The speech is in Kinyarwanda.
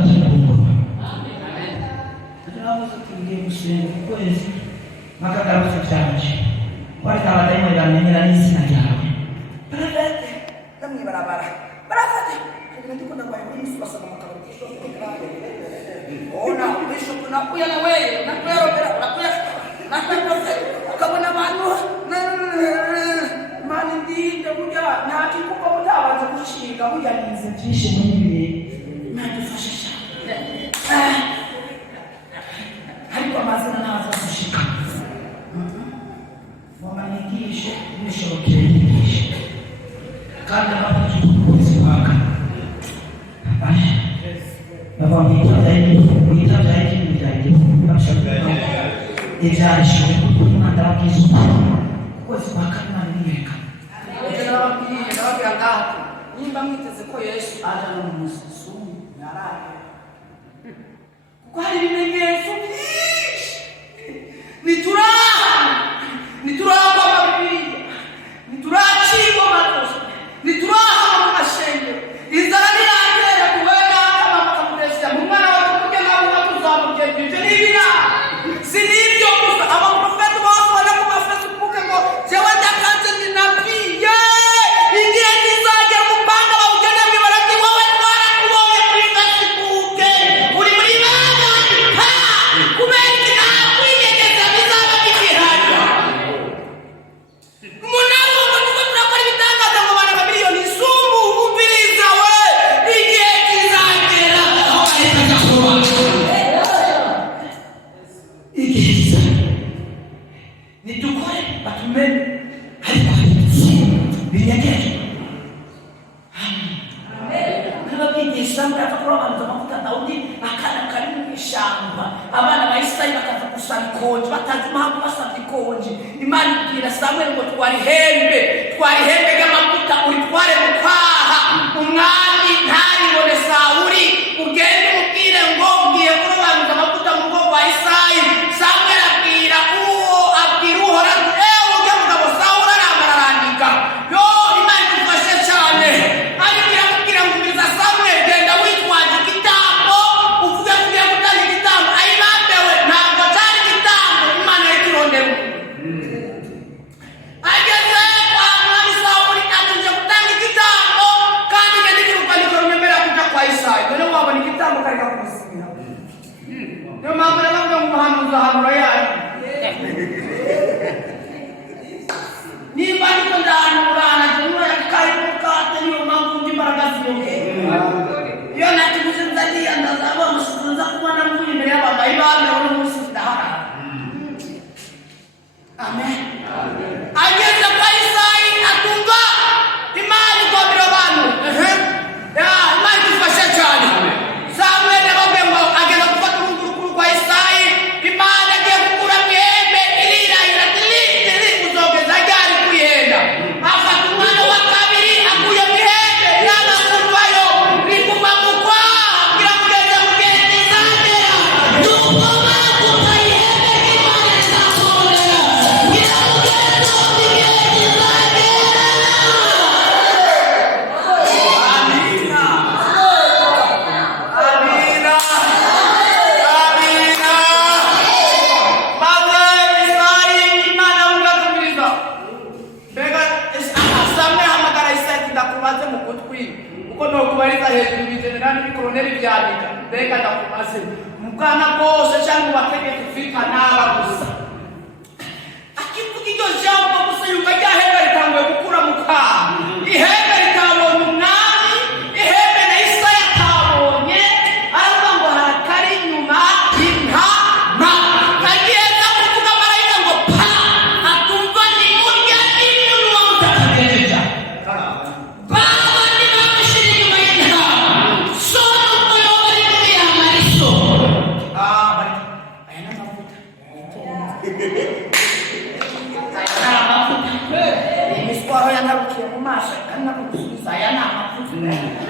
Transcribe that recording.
batandukanye. Tunavuze tugiye gusenga ukwezi makagarutse cyanje. Wari abadaimoni bamenyera n'izina ryawe. Barafate namwe barabara. Barafate. Ndiko ndagwaye muri Yesu basaba makarutisho kugrande. Ona bisho tunakuya na wewe, nakwero pera, nakuya. Nakapose ukabona abantu mani ndinde burya ntaki kuko mutabaza gushinga burya ninze byinshi muri nadufashisha. Ariko amazina ntaza gushika. Wamanigishe nishobokere nigishe. Kandi abafite ubuzi bwaka. Abamita byaje bashaka. Ejaje kumanda bakizo. Kwezi bakana niyeka. Nababwira ngaho nimba mwiteze ko Yesu aza no mususu yaraye. Kuko hari ibimenyetso byinshi. Niturangwa Bibiliya. Nituracirwa amakosa. Nituraha mu mashenge. Inzara niyagera kuweka kama makamuresha. Mumwana wacu kujya nawe tuzamugenje. Ibyo ni ibina. Sinibyo gusa abaprofeti bose bari ku Facebook ngo jewe ndakanze ni nabii. Igihe kizagera mupanga bawugene mwibarati wowe twarakubonye kuri Facebook. Uri muri bana ha kubera nakwiyegeza bizaba bikihanya. Munawo ngo turakora ibitangaza ngo bana bamiliyoni isumu umviriza we. Igihe kizagera aho leta kuba. Igihe kizagera nitukore batumenye ariko binyegeje. Nababwigisha muraza kurobanza amavuta Dawudi akana kari mu ishamba. Abana ba Isirayeli bakaza gusaba ikonje batazi impamvu basabye ikonje. Imana ibwira Samweli ngo twarihembe ry'amavuta uritware mu kwaha. Umwami ntaribone Sawuli ugende umubwire ngo ugiye kurobanza amavuta mu bwoko bwa Isirayeli. Samweli abwira Uhoraho ujya mugabo Sawuli aramararandika. Yo Imana idufashe cyane. Aribwira ngo biza Samweli genda witwaje igitambo uvuge kugiye gutanga igitambo. Ayibambewe ntabwo cyari igitambo Imana yakirondera. Ageze kwa mwami Sawuli atunje gutanga igitambo kandi ngende kirukaniko rumemera kuja kwa Isaya. None wabona igitambo kareka kumusimira. Niyo mpamvu nabavuga ngo umuhanuzi ahanura yayo. Nimba niko ndahanura najenura yakari mukate niyo mpamvu ndi imbaraga ziyongera. Iyo natubuze nzagiye ndazaba umusizi kubona mvuye imbere y'abambaye ibambe uri umusizi ndahara. Amen. Ageze kwa Isaya atumva Imana igomera abantu. Imana idufashe cyane. Samweli ababwiye ngo ageze gufata urungurukuru rwa Isaya. Imana agiye gukura mwembe irirahira tiri uzogeza ryari kuyenda. Afata umwana wa kabiri akuye mwembe n'amakurwayo riguma mu kwaha kugira ngo ugeze mugenzi izagera. Nuko bakuka ihembe ry'Imana rizasohorera. Ngira ngo ugeze mugenzi izagera. Amina. Amina. Amina. Maze Isaya Imana ugatumiriza. Mbega Samweli ahamagara Isaya ndakubaze mu gutwi. Uko nokubariza hejuru ibijenerali n'ikoloneli byandika. Mbega ndakubaze mu bwana bwose cyangwa mu bategeka ufika n'aba gusa. Akivuga iryo jambo gusa yumva rya hembe ritanguye gukura mu kwaha. Ihembe ritabonye umwami, ihembe na Isaya atabonye. Aravuga ngo harakari inyuma y'intama. Kagenda kuvuga marayika ngo pa atumva ni murya n'ibintu wamutakagejeja. Baba ni bamishira inyuma y'intama. Sona umuyobora muri ya mariso. Aya n'amavuta. Aya n'amavuta. Imiswaro yanarukiye mu maso kandi nakugusubiza aya n'amavuta.